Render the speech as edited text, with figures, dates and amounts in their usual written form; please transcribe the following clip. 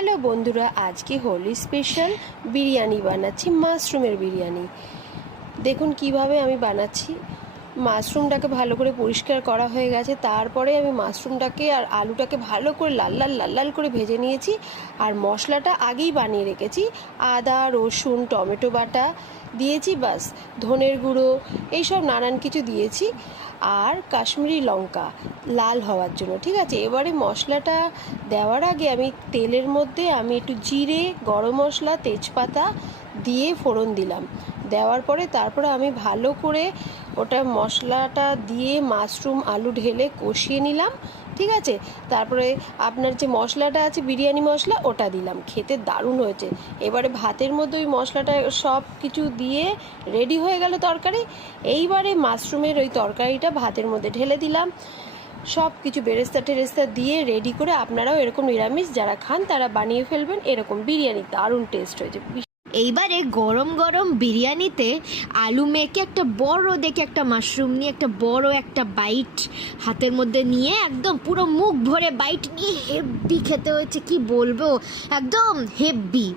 Hello বন্ধুরা, আজকে Holi special biryani বানাচ্ছি, মাশরুমের বিরিয়ানি। দেখুন কিভাবে আমি বানাচ্ছি। মাশরুমটাকে ভালো করে পরিষ্কার করা হয়ে গেছে, তারপরে আমি মাশরুমটাকে আর আলুটাকে ভালো করে লাল লাল লাল লাল করে ভেজে নিয়েছি। আর মশলাটা আগেই বানিয়ে রেখেছি, আদা রসুন টমেটো বাটা দিয়েছি, বাস ধনের গুঁড়ো এইসব নানান কিছু দিয়েছি, আর কাশ্মীরি লঙ্কা লাল হওয়ার জন্য। ঠিক আছে, এবারে মশলাটা দেওয়ার আগে আমি তেলের মধ্যে একটু জিরে, গরম মশলা, তেজপাতা দিয়ে ফোড়ন দিলাম। দেওয়ার পরে তারপরে আমি ভালো করে ওটা মশলাটা দিয়ে মাশরুম আলু ঢেলে কষিয়ে নিলাম। ঠিক আছে, তারপরে আপনার যে মশলাটা আছে বিরিয়ানি মশলা ওটা দিলাম, খেতে দারুণ হয়েছে। এবারে ভাতের মধ্যে ওই মশলাটা সব কিছু দিয়ে রেডি হয়ে গেল তরকারি। এইবারে মাশরুমের ওই তরকারিটা ভাতের মধ্যে ঢেলে দিলাম, সব কিছু বেরেস্তা টেরেস্তা দিয়ে রেডি করে আপনারাও এরকম নিরামিষ যারা খান তারা বানিয়ে ফেলবেন। এরকম বিরিয়ানি দারুণ টেস্ট হয়েছে। এইবারে গরম গরম বিরিয়ানিতে আলু মেখে একটা বড় দেখে একটা মাশরুম নিয়ে একটা বড় একটা বাইট হাতের মধ্যে নিয়ে একদম পুরো মুখ ভরে বাইট নিয়ে হেব্বি খেতে হয়েছে, কি বলবো, একদম হেব্বি।